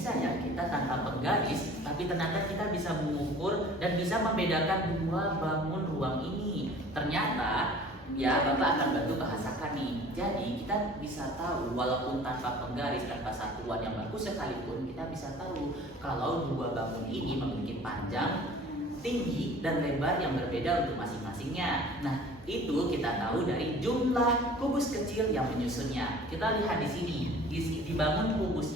bisa ya kita tanpa penggaris, tapi ternyata kita bisa mengukur dan bisa membedakan dua bangun ruang ini. Ternyata ya Bapak akan bantu bahasakan nih. Jadi kita bisa tahu walaupun tanpa penggaris, tanpa satuan yang bagus sekalipun, kita bisa tahu kalau dua bangun ini memiliki panjang, tinggi, dan lebar yang berbeda untuk masing-masingnya. Nah, itu kita tahu dari jumlah kubus kecil yang menyusunnya. Kita lihat di sini, di bangun kubus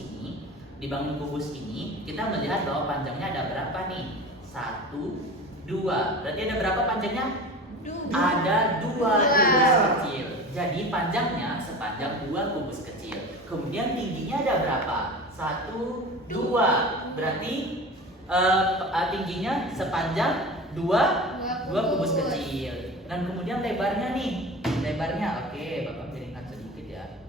ini, kita melihat bahwa panjangnya ada berapa nih? 1, 2. Berarti ada berapa panjangnya? Ada 2 kubus kecil. Jadi panjangnya sepanjang 2 kubus kecil. Kemudian tingginya ada berapa? 1, 2. Berarti tingginya sepanjang 2 kubus kecil. Dan kemudian lebarnya nih, oke, Bapak piringkan sedikit ya.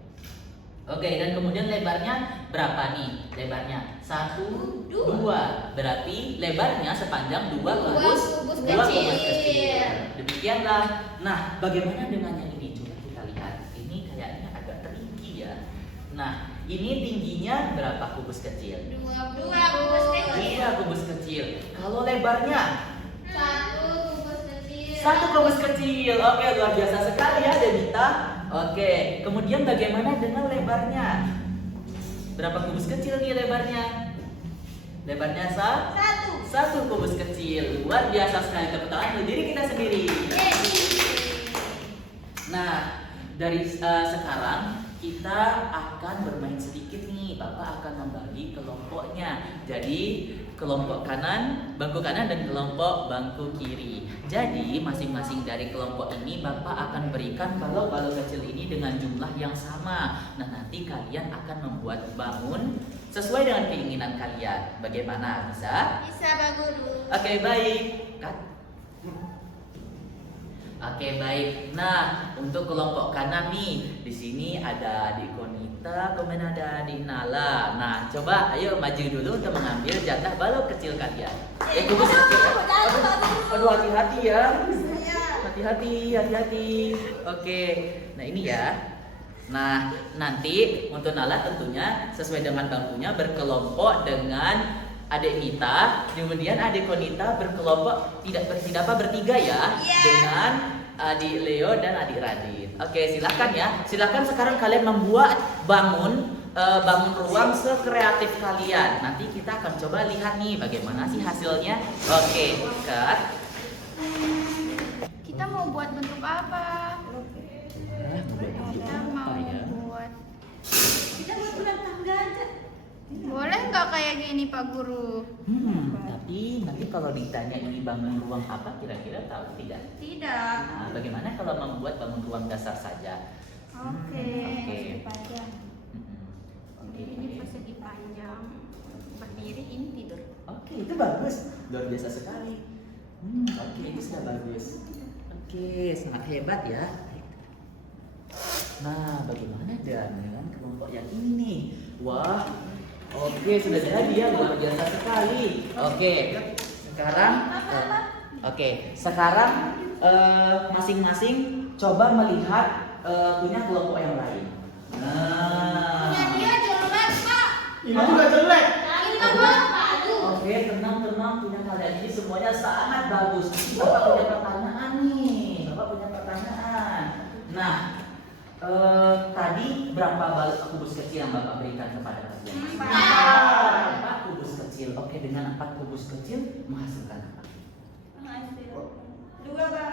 Oke, dan kemudian lebarnya berapa nih? Lebarnya 1, 2. Berarti lebarnya sepanjang 2 kubus kecil. Demikianlah. Nah, bagaimana dengan yang ini? Coba kita lihat. Ini kayaknya agak tricky ya. Nah, ini tingginya berapa kubus kecil? 2 kubus kecil. Kalau lebarnya? 1 kubus kecil. Oke, luar biasa sekali ya Denita. Oke, kemudian bagaimana dengan lebarnya? Berapa kubus kecil nih lebarnya? Lebarnya 1 kubus kecil. Luar biasa sekali, tepuk tangan untuk diri kita sendiri. Nah, dari sekarang kita akan bermain sedikit nih. Bapak akan membagi kelompoknya. Jadi kelompok kanan, bangku kanan, dan kelompok bangku kiri. Jadi masing-masing dari kelompok ini Bapak akan berikan balok-balok kecil ini dengan jumlah yang sama. Nah, nanti kalian akan membuat bangun sesuai dengan keinginan kalian. Bagaimana? Bisa? Bisa, Pak Guru. Oke, baik. Cut. Oke, baik. Nah, untuk kelompok kanan nih, di sini ada adik Konita, kemudian ada adik Nala. Nah, coba ayo maju dulu untuk mengambil jatah balok kecil kalian. Kubus kecil. Aduh, hati-hati ya. Hati-hati. Oke. Nah, ini ya. Nah, nanti untuk Nala tentunya sesuai dengan bangkunya berkelompok dengan adik Nita, kemudian adik Konita berkelompok bertiga ya, dengan adik Leo dan adik Radit. Oke, silakan ya. Silakan sekarang kalian membuat bangun ruang sekreatif kalian. Nanti kita akan coba lihat nih bagaimana sih hasilnya. Oke, cut. Kita mau buat bentuk apa? Kita mau buat tangga aja. Boleh nggak kayak gini, Pak Guru? Tapi nanti kalau ditanya ini bangun ruang apa, kira-kira tahu tidak? Tidak. Nah, bagaimana kalau membuat bangun ruang dasar saja? Oke. Panjang. Ini persegi panjang. Berdiri, ini tidur. Oke, itu bagus. Luar biasa sekali. Oke, itu sudah bagus. Oke, sangat hebat ya. Nah, bagaimana dengan kelompok yang ini? Wah, oke, sudah jadi ya, luar biasa sekali. Sekarang masing-masing coba melihat punya kelompok yang lain. Nah, Dia jelek, Pak. Ini juga jelek. Ini kan bagus. oke, tenang, punya kalian ini semuanya sangat bagus. Bapak punya pertanyaan nih. Nah, tadi berapa balok kubus kecil yang Bapak berikan kepada kalian? 4 kubus kecil. Oke, dengan 4 kubus kecil menghasilkan apa? 2, Pak.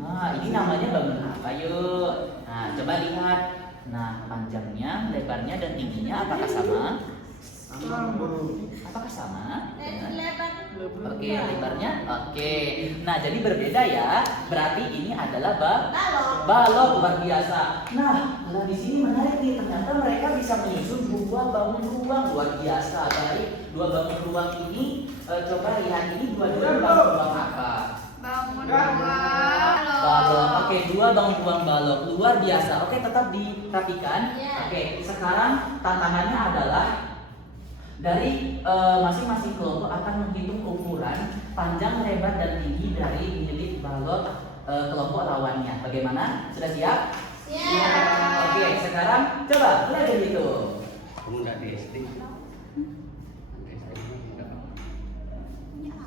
Nah, ini namanya bangun apa yuk? Nah, coba lihat. Nah, panjangnya, lebarnya, dan tingginya apakah sama? Apakah sama? Oke, lebarnya? Oke. Nah, jadi berbeda ya. Berarti ini adalah balok, luar biasa. Nah, kalau di sini menarik nih. Ternyata mereka bisa menyusun 2 bangun ruang, luar biasa. Baik, 2 bangun ruang ini, coba lihat ini dua-duanya bangun ruang apa? Bangun ruang. Balok. Oke, 2 bangun ruang balok, luar biasa. Oke, tetap diperhatikan. Oke, sekarang tantangannya adalah dari masing-masing kelompok akan menghitung ukuran panjang, lebar, dan tinggi dari milik balok kelompok lawannya. Bagaimana? Sudah siap? Siap. Oke, sekarang coba mulai berhitung. Kamu nggak di SD? Di SD nggak apa-apa.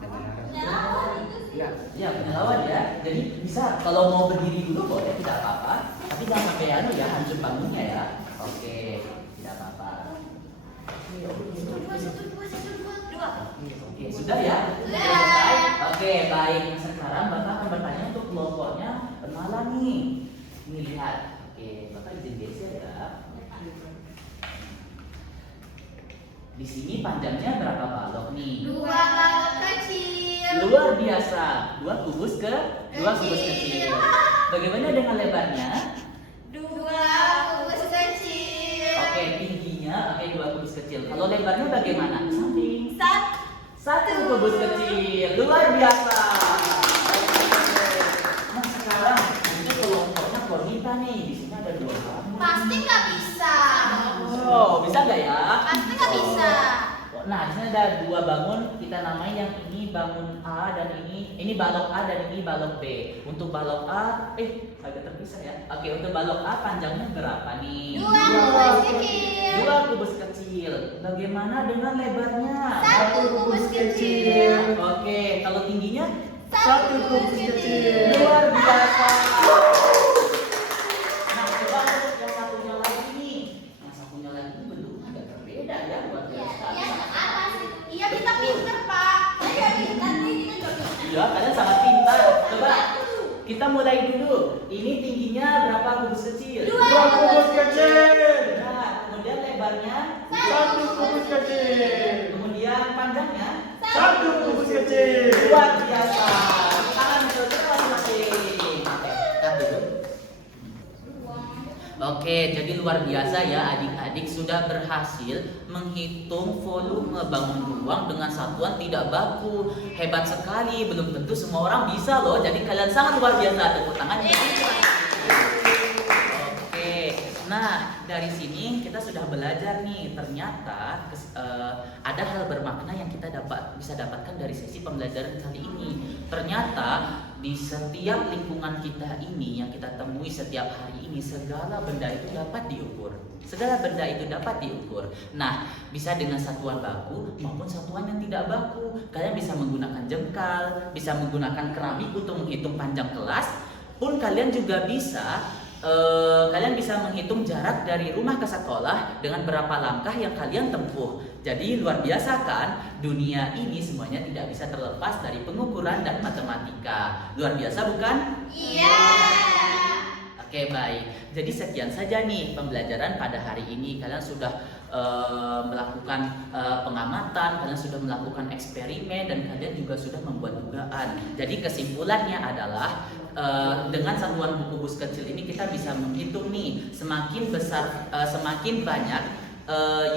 Sama Laras. Nggak. Ya, punya lawan ya. Jadi bisa kalau mau berdiri dulu boleh, tidak apa-apa. Tapi jangan sampai ya hancur bangunnya ya. Oke, tidak apa-apa. Oke, sudah ya? Sudah selesai? Oke, baik. Sekarang Bapak akan bertanya untuk kelompoknya bermalam nih. Ini lihat. Oke, Bapak izin geser ya. Di sini panjangnya berapa balok nih? 2 balok kecil. Luar biasa. 2 kubus kecil. Bagaimana dengan lebarnya? 2 kubus kecil. Oke, tingginya 2 kubus kecil. Kalau lebarnya bagaimana? Ke samping. 1 kubus kecil. Luar biasa. Nah, sekarang untuk kelompoknya Kornita nih. Di sini ada 2 bangun. Pasti nggak bisa. Oh, bisa nggak ya? Pasti nggak bisa. Nah, di sini ada 2 bangun, kita namai yang ini bangun A dan ini balok A dan ini balok B. Untuk balok A, agak terpisah ya. Oke, untuk balok A panjangnya berapa nih? 2 kubus kecil. 2 kubus kecil. Bagaimana dengan lebarnya? 1 kubus kecil. Oke, kalau tingginya? 1 kubus kecil. Luar biasa. Nah, coba untuk yang satunya lagi nih. Yang satunya lagi ini bentuknya agak berbeda ya, luar biasa. Iya, kita pinter, Pak. Saya nanti kita coba. Iya, kalian sangat pintar. Coba kita mulai dulu. Ini tingginya berapa kubus kecil? 2 kubus kecil. Nah, kemudian lebarnya 1 kubus kecil. kemudian panjangnya 1 kubus kecil. luar biasa. Tangan saudara masing-masing. Oke, tar dulu. Oke, jadi luar biasa ya adik-adik sudah berhasil menghitung volume bangun ruang dengan satuan tidak baku. Hebat sekali, belum tentu semua orang bisa loh. Jadi kalian sangat luar biasa. Tepuk tangan. Oke, nah dari sini kita sudah belajar nih. Ternyata ada hal bermakna yang kita bisa dapatkan dari sesi pembelajaran kali ini. Ternyata di setiap lingkungan kita ini yang kita temui setiap hari ini, segala benda itu dapat diukur. Segala benda itu dapat diukur. Nah, bisa dengan satuan baku maupun satuan yang tidak baku. Kalian bisa menggunakan jengkal, bisa menggunakan keramik untuk menghitung panjang kelas. Pun kalian juga bisa kalian bisa menghitung jarak dari rumah ke sekolah dengan berapa langkah yang kalian tempuh. Jadi luar biasa kan? Dunia ini semuanya tidak bisa terlepas dari pengukuran dan matematika. Luar biasa bukan? Iya. Oke, baik. Jadi sekian saja nih pembelajaran pada hari ini. Kalian sudah melakukan pengamatan, kalian sudah melakukan eksperimen, dan kalian juga sudah membuat dugaan. Jadi kesimpulannya adalah dengan satuan buku bus kecil ini kita bisa menghitung nih, semakin besar, semakin banyak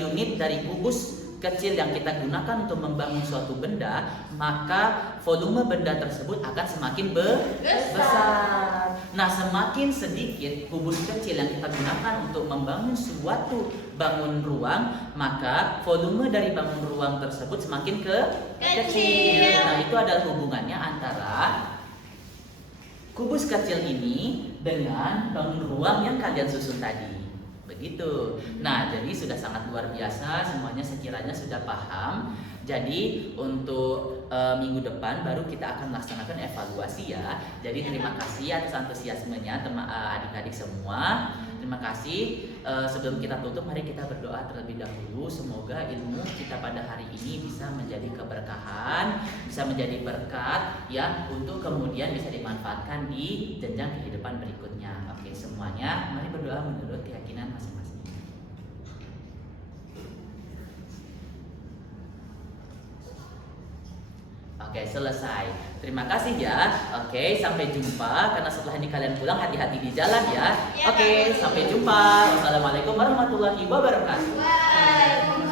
unit dari kubus kecil yang kita gunakan untuk membangun suatu benda, maka volume benda tersebut akan semakin besar. Nah, semakin sedikit kubus kecil yang kita gunakan untuk membangun suatu bangun ruang, maka volume dari bangun ruang tersebut semakin kecil. Nah, itu adalah hubungannya antara kubus kecil ini dengan bangun ruang yang kalian susun tadi. Begitu. Nah, jadi sudah sangat luar biasa, semuanya sekiranya sudah paham. Jadi untuk minggu depan baru kita akan melaksanakan evaluasi ya. Jadi terima kasih atas antusiasmenya adik-adik semua. Terima kasih. Sebelum kita tutup, mari kita berdoa terlebih dahulu. Semoga ilmu kita pada hari ini bisa menjadi keberkahan, bisa menjadi berkat ya, untuk kemudian bisa dimanfaatkan di jenjang kehidupan berikutnya. Oke, semuanya mari berdoa menurut keyakinan masing-masing. Oke, selesai. Terima kasih ya. Oke, sampai jumpa. Karena setelah ini kalian pulang, hati-hati di jalan ya. Oke, sampai jumpa. Wassalamualaikum warahmatullahi wabarakatuh. Waalaikumsalam.